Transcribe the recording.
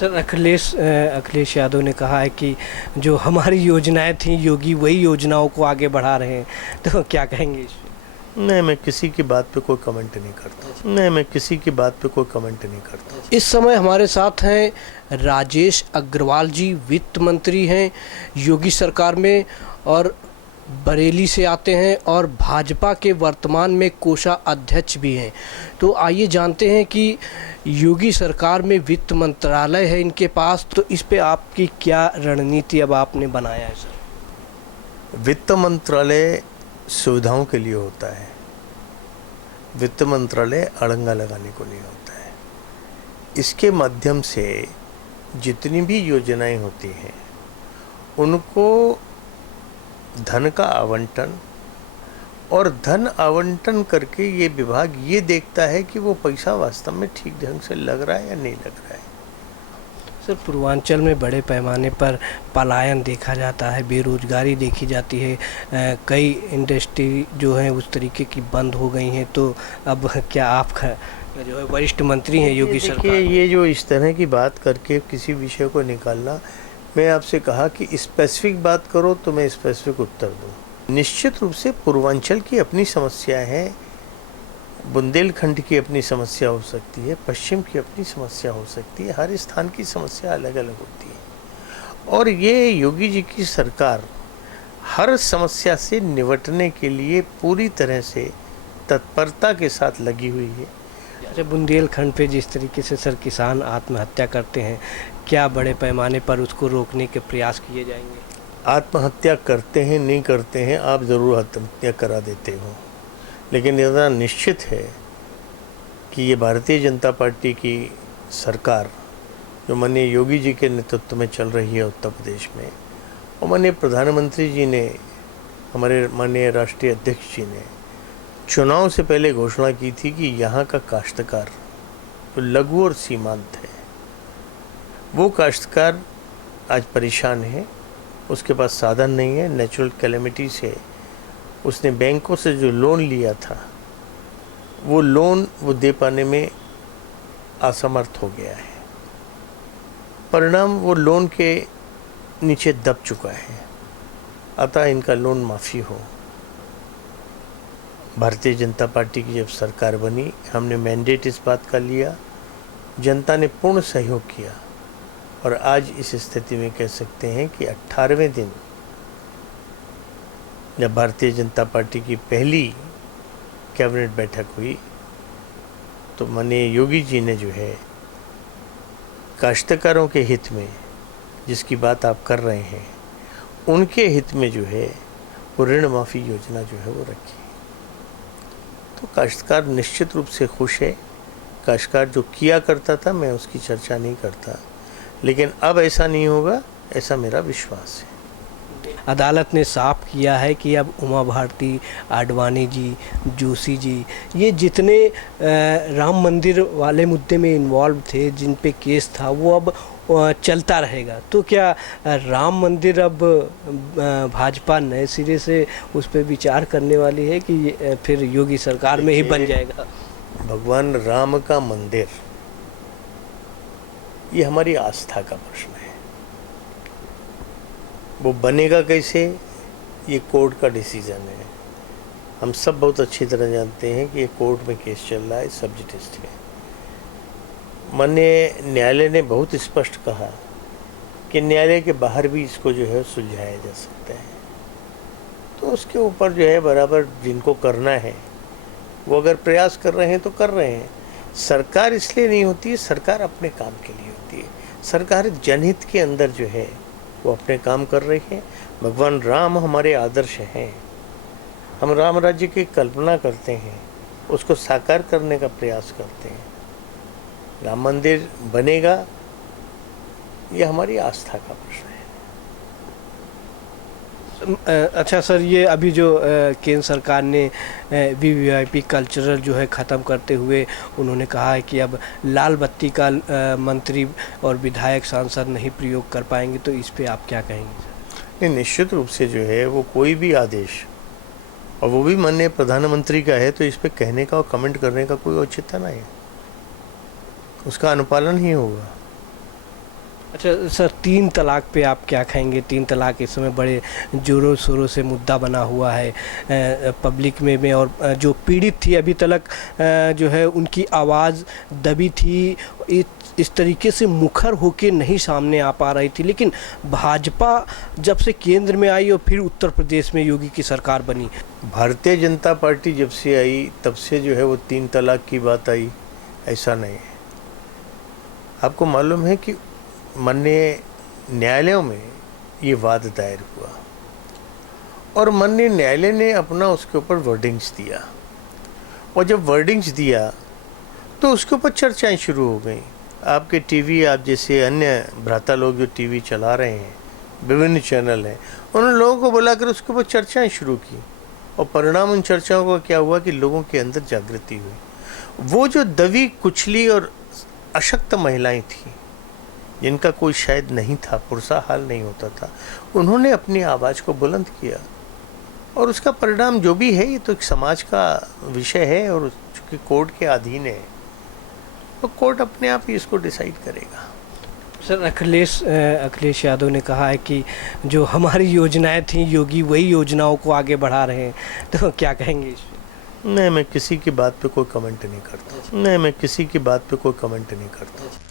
Sir Akhilesh Yadav ने कहा है कि जो हमारी योजनाएं थी योगी वही योजनाओं को आगे बढ़ा रहे हैं, तो क्या कहेंगे इस पे? नहीं, मैं किसी की बात पे कोई कमेंट नहीं करता। नहीं, मैं किसी की बात पे कोई कमेंट नहीं करता। इस समय हमारे साथ हैं राजेश अग्रवाल जी, वित्त मंत्री हैं योगी सरकार में और बरेली से आते हैं और भाजपा के वर्तमान में कोषा अध्यक्ष भी हैं। तो आइए जानते हैं कि योगी सरकार में वित्त मंत्रालय है इनके पास, तो इस पे आपकी क्या रणनीति अब आपने बनाया है सर? वित्त मंत्रालय सुविधाओं के लिए होता है, वित्त मंत्रालय अड़ंगा लगाने को नहीं होता है। इसके माध्यम से जितनी भी योजनाएं होती हैं उनको धन का आवंटन, और धन आवंटन करके ये विभाग ये देखता है कि वो पैसा वास्तव में ठीक ढंग से लग रहा है या नहीं लग रहा है। सर, पूर्वांचल में बड़े पैमाने पर पलायन देखा जाता है, बेरोजगारी देखी जाती है, कई इंडस्ट्री जो है उस तरीके की बंद हो गई हैं, तो अब क्या आपका जो है वरिष्ठ मंत्री हैं योगी सरकार, ये जो इस तरह की बात करके किसी विषय को निकालना, मैं आपसे कहा कि स्पेसिफिक बात करो तो मैं स्पेसिफिक उत्तर दूँ। निश्चित रूप से पूर्वांचल की अपनी समस्या है, बुंदेलखंड की अपनी समस्या हो सकती है, पश्चिम की अपनी समस्या हो सकती है, हर स्थान की समस्या अलग अलग होती है। और ये योगी जी की सरकार हर समस्या से निपटने के लिए पूरी तरह से तत्परता के साथ लगी हुई है। अच्छा, बुंदेलखंड पे जिस तरीके से सर किसान आत्महत्या करते हैं, क्या बड़े पैमाने पर उसको रोकने के प्रयास किए जाएंगे? आत्महत्या करते हैं नहीं करते हैं, आप ज़रूर आत्महत्या करा देते हो, लेकिन इतना निश्चित है कि ये भारतीय जनता पार्टी की सरकार जो माननीय योगी जी के नेतृत्व में चल रही है उत्तर प्रदेश में, और माननीय प्रधानमंत्री जी ने, हमारे माननीय राष्ट्रीय अध्यक्ष जी ने चुनाव से पहले घोषणा की थी कि यहाँ का काश्तकार जो लघु और सीमांत है, वो काश्तकार आज परेशान है, उसके पास साधन नहीं है। नेचुरल कैलेमिटी से उसने बैंकों से जो लोन लिया था वो लोन वो दे पाने में असमर्थ हो गया है, परिणाम वो लोन के नीचे दब चुका है। अतः इनका लोन माफ़ी हो। भारतीय जनता पार्टी की जब सरकार बनी, हमने मैंडेट इस बात का लिया, जनता ने पूर्ण सहयोग किया, और आज इस स्थिति में कह सकते हैं कि 18वें दिन जब भारतीय जनता पार्टी की पहली कैबिनेट बैठक हुई तो माननीय योगी जी ने जो है काश्तकारों के हित में, जिसकी बात आप कर रहे हैं, उनके हित में जो है वो ऋण माफ़ी योजना जो है वो रखी। तो काश्तकार निश्चित रूप से खुश है। काश्तकार जो किया करता था, मैं उसकी चर्चा नहीं करता, लेकिन अब ऐसा नहीं होगा, ऐसा मेरा विश्वास है। अदालत ने साफ किया है कि अब उमा भारती, आडवाणी जी, जोशी जी, ये जितने राम मंदिर वाले मुद्दे में इन्वॉल्व थे, जिन पे केस था, वो अब चलता रहेगा। तो क्या राम मंदिर अब भाजपा नए सिरे से उस पर विचार करने वाली है कि फिर योगी सरकार में ही बन जाएगा? भगवान राम का मंदिर ये हमारी आस्था का प्रश्न है। वो बनेगा कैसे, ये कोर्ट का डिसीजन है। हम सब बहुत अच्छी तरह जानते हैं कि ये कोर्ट में केस चल रहा है, सब जुडिस है। माननीय न्यायालय ने बहुत स्पष्ट कहा कि न्यायालय के बाहर भी इसको जो है सुलझाया जा सकता है। तो उसके ऊपर जो है बराबर जिनको करना है वो अगर प्रयास कर रहे हैं तो कर रहे हैं। सरकार इसलिए नहीं होती है, सरकार अपने काम के लिए होती है। सरकार जनहित के अंदर जो है वो अपने काम कर रही है। भगवान राम हमारे आदर्श हैं। हम राम राज्य की कल्पना करते हैं, उसको साकार करने का प्रयास करते हैं। राम मंदिर बनेगा, ये हमारी आस्था का प्रश्न है। अच्छा सर, ये अभी जो केंद्र सरकार ने वीवीआईपी कल्चरल जो है ख़त्म करते हुए उन्होंने कहा है कि अब लाल बत्ती का मंत्री और विधायक सांसद नहीं प्रयोग कर पाएंगे, तो इस पे आप क्या कहेंगे सर? नहीं, निश्चित रूप से जो है वो कोई भी आदेश, और वो भी माननीय प्रधानमंत्री का है, तो इस पे कहने का और कमेंट करने का कोई औचित्य नहीं है। उसका अनुपालन ही होगा। अच्छा सर, 3 तलाक पे आप क्या कहेंगे? 3 तलाक इस समय बड़े ज़ोरों शोरों से मुद्दा बना हुआ है पब्लिक में, और जो पीड़ित थी अभी तक जो है उनकी आवाज़ दबी थी, इस तरीके से मुखर होके नहीं सामने आ पा रही थी। लेकिन भाजपा जब से केंद्र में आई और फिर उत्तर प्रदेश में योगी की सरकार बनी, भारतीय जनता पार्टी जब से आई तब से जो है वो 3 तलाक की बात आई, ऐसा नहीं है। आपको मालूम है कि माननीय न्यायालयों में ये वाद दायर हुआ और माननीय न्यायालय ने अपना उसके ऊपर वर्डिंग्स दिया, और जब वर्डिंग्स दिया तो उसके ऊपर चर्चाएं शुरू हो गई। आपके टीवी, आप जैसे अन्य भ्राता लोग जो टीवी चला रहे हैं, विभिन्न चैनल हैं, उन्होंने लोगों को बुलाकर उसके ऊपर चर्चाएं शुरू की, और परिणाम उन चर्चाओं का क्या हुआ कि लोगों के अंदर जागृति हुई। वो जो दबी कुचली और अशक्त महिलाएं थीं, जिनका कोई शायद नहीं था, पुरसा हाल नहीं होता था, उन्होंने अपनी आवाज़ को बुलंद किया, और उसका परिणाम जो भी है ये तो एक समाज का विषय है, और चूँकि कोर्ट के अधीन है तो कोर्ट अपने आप ही इसको डिसाइड करेगा। सर, अखिलेश यादव ने कहा है कि जो हमारी योजनाएं थी योगी वही योजनाओं को आगे बढ़ा रहे हैं, तो क्या कहेंगे इस पे? नहीं, मैं किसी की बात पे कोई कमेंट नहीं करता।